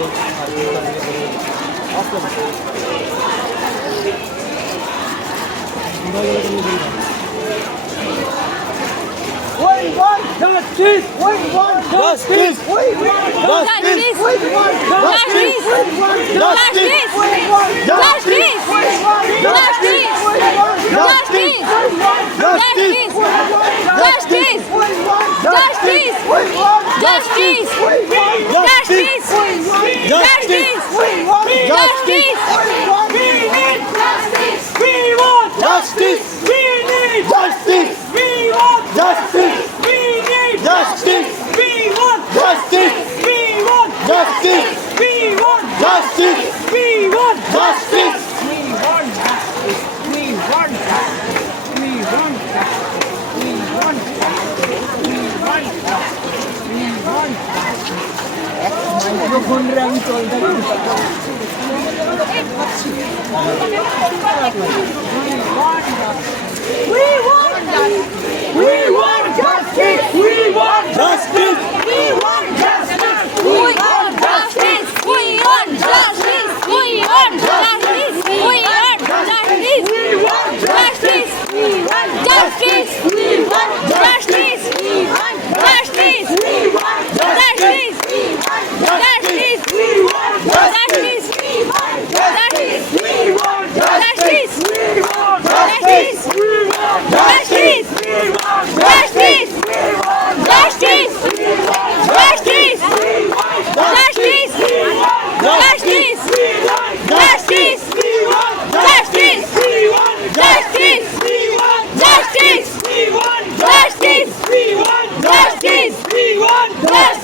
We want justice. We want justice. We want justice. We want justice. We want justice. We want justice. We want justice. We want justice. We want justice. We want justice. We want justice. We want justice. We want justice. We want justice. We want justice. We want justice. We want justice. We need justice. We want justice. We need justice. We want justice. We want justice. We want justice. We want justice. We want justice. We want justice. We want justice. We want justice. We want justice. We want justice. Microphone রে আমি চলতে We want justice. We want justice. We want justice. We want justice. We want justice. We want justice. We want justice. We want justice. We want justice. We want justice. We want justice. We want justice. We want Justice. justice. Justice. We want justice. Justice. We want justice. We want Justice. justice. We want justice. We want justice. We want justice. We want Justice. We want Justice. We want Justice. We want Justice. We want Justice. We want Justice. We want Justice. We want Justice. We want Justice. We want Justice. We want Justice.